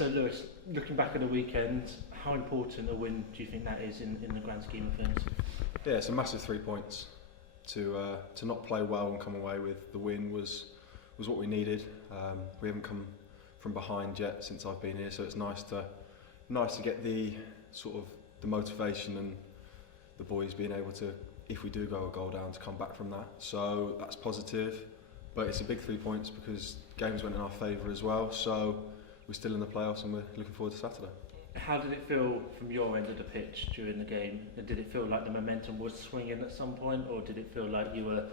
So Lewis, looking back at the weekend, how important a win do you think that is in the grand scheme of things? Yeah, it's a massive 3 points. To not play well and come away with the win was what we needed. We haven't come from behind yet since I've been here, so it's nice to get the sort of the motivation and the boys being able to, if we do go a goal down, to come back from that. So that's positive, but it's a big 3 points because games went in our favour as well. So we're still in the playoffs and we're looking forward to Saturday. How did it feel from your end of the pitch during the game? Did it feel like the momentum was swinging at some point, or did it feel like you were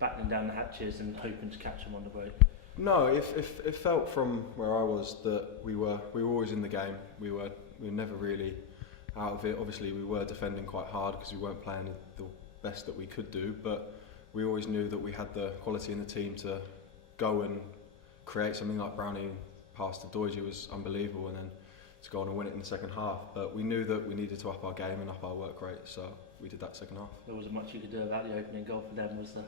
battening down the hatches and hoping to catch them on the break? No, it felt from where I was that we were always in the game. We were never really out of it. Obviously, we were defending quite hard because we weren't playing the best that we could do, but we always knew that we had the quality in the team to go and create something. Like Brownie pass to Doige was unbelievable, and then to go on and win it in the second half. But we knew that we needed to up our game and up our work rate, so we did that second half. There wasn't much you could do about the opening goal for them, was there?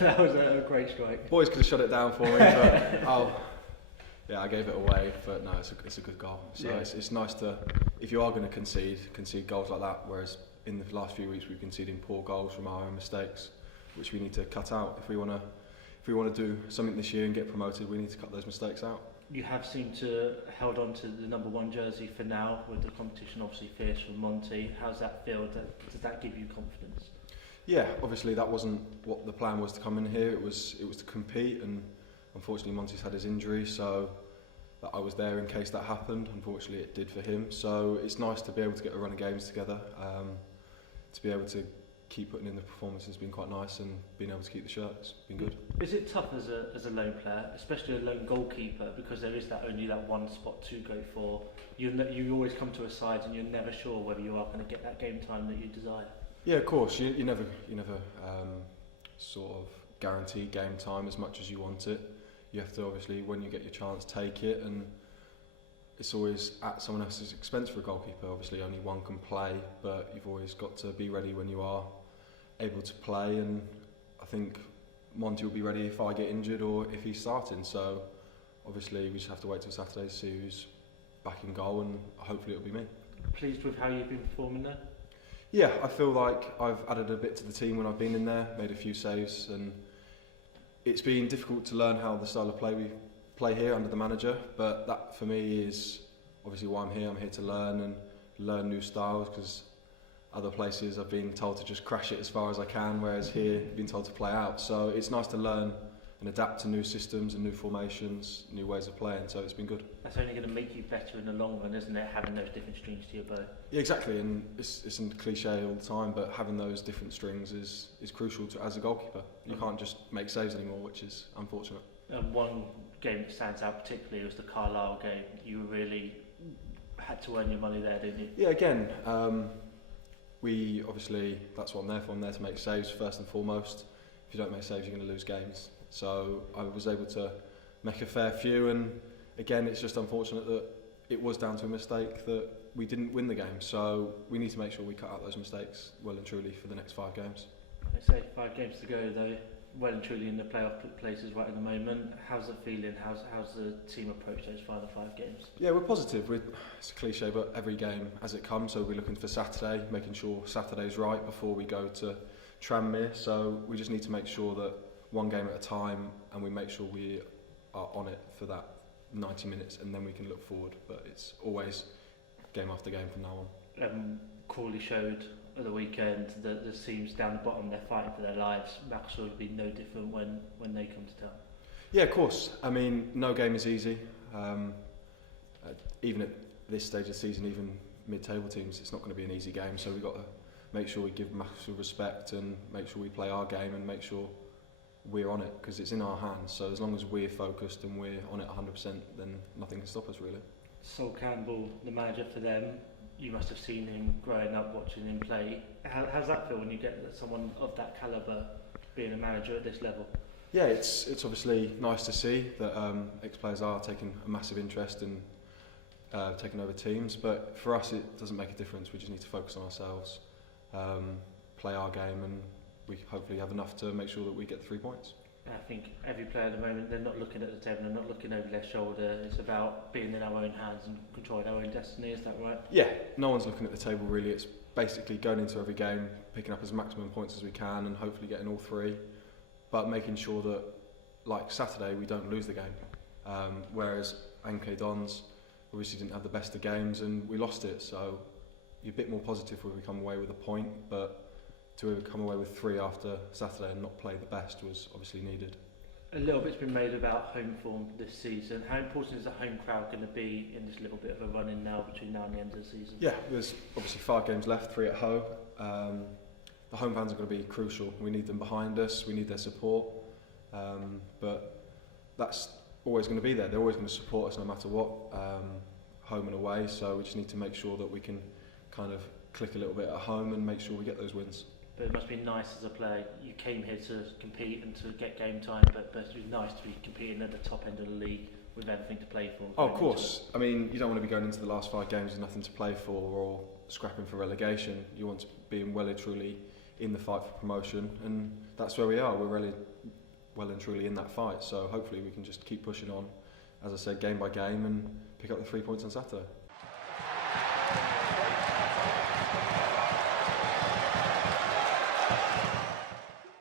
That was a great strike. Boys could have shut it down for me, but I gave it away. But no, it's a good goal. So yeah. It's nice to, if you are going to concede goals like that, whereas in the last few weeks we've conceded poor goals from our own mistakes, which we need to cut out. If we want to do something this year and get promoted, we need to cut those mistakes out. You have seemed to held on to the number one jersey for now, with the competition obviously fierce from Monty. How's that feel? Does that give you confidence? Yeah, obviously that wasn't what the plan was to come in here. It was to compete, and unfortunately Monty's had his injury, so that I was there in case that happened. Unfortunately it did for him. So it's nice to be able to get a run of games together. To be able to keep putting in the performance has been quite nice, and being able to keep the shirt has been good. Is it tough as a lone player, especially a lone goalkeeper, because there is only that one spot to go for? You always come to a side and you're never sure whether you are going to get that game time that you desire. Yeah, of course. You never sort of guarantee game time as much as you want it. You have to, obviously, when you get your chance, take it, and it's always at someone else's expense for a goalkeeper. Obviously only one can play, but you've always got to be ready when you are able to play, and I think Monty will be ready if I get injured or if he's starting. So obviously we just have to wait till Saturday to see who's back in goal, and hopefully it'll be me. Pleased with how you've been performing there? Yeah, I feel like I've added a bit to the team when I've been in there, made a few saves, and it's been difficult to learn how the style of play we play here under the manager, but that for me is obviously why I'm here. I'm here to learn new styles, because other places I've been told to just crash it as far as I can, whereas here I've been told to play out. So it's nice to learn and adapt to new systems and new formations, new ways of playing, so it's been good. That's only going to make you better in the long run, isn't it, having those different strings to your bow? Yeah, exactly, and it's a cliche all the time, but having those different strings is crucial as a goalkeeper. You can't just make saves anymore, which is unfortunate. One game that stands out particularly was the Carlisle game. You really had to earn your money there, didn't you? Yeah, again, we obviously, that's what I'm there for. I'm there to make saves first and foremost. If you don't make saves, you're going to lose games. So I was able to make a fair few, and again, it's just unfortunate that it was down to a mistake that we didn't win the game. So we need to make sure we cut out those mistakes well and truly for the next 5 games. They say 5 games to go though, well and truly in the playoff places right at the moment. How's it feeling? How's the team approach those final 5 games? Yeah, we're positive. It's a cliche, but every game as it comes. So we're looking for Saturday, making sure Saturday's right before we go to Tranmere. So we just need to make sure that one game at a time, and we make sure we are on it for that 90 minutes, and then we can look forward. But it's always game after game from now on. Crawley showed at the weekend that the teams down the bottom, they're fighting for their lives. Macclesfield will be no different when they come to town. Yeah, of course. I mean, no game is easy. Even at this stage of the season, even mid-table teams, it's not going to be an easy game. So we've got to make sure we give Macclesfield respect and make sure we play our game and make sure we're on it, because it's in our hands. So as long as we're focused and we're on it 100%, then nothing can stop us really. Sol Campbell, the manager for them, you must have seen him growing up watching him play. How's that feel when you get someone of that calibre being a manager at this level? Yeah, it's obviously nice to see that ex-players are taking a massive interest in taking over teams, but for us it doesn't make a difference. We just need to focus on ourselves, play our game, and we hopefully have enough to make sure that we get the 3 points. I think every player at the moment, they're not looking at the table, they're not looking over their shoulder. It's about being in our own hands and controlling our own destiny. Is that right? Yeah, no one's looking at the table really. It's basically going into every game, picking up as maximum points as we can, and hopefully getting all three. But making sure that, like Saturday, we don't lose the game. Whereas Anke Dons obviously didn't have the best of games and we lost it. So you're a bit more positive when we come away with a point, but to come away with 3 after Saturday and not play the best was obviously needed. A little bit's been made about home form this season. How important is the home crowd going to be in this little bit of a run-in now between now and the end of the season? Yeah, there's obviously 5 games left, 3 at home. The home fans are going to be crucial. We need them behind us, we need their support. But that's always going to be there. They're always going to support us no matter what, home and away. So we just need to make sure that we can kind of click a little bit at home and make sure we get those wins. But it must be nice as a player. You came here to compete and to get game time, but it's nice to be competing at the top end of the league with everything to play for. Oh, of course. I mean, you don't want to be going into the last 5 games with nothing to play for or scrapping for relegation. You want to be well and truly in the fight for promotion, and that's where we are. We're really well and truly in that fight. So hopefully we can just keep pushing on, as I said, game by game, and pick up the 3 points on Saturday.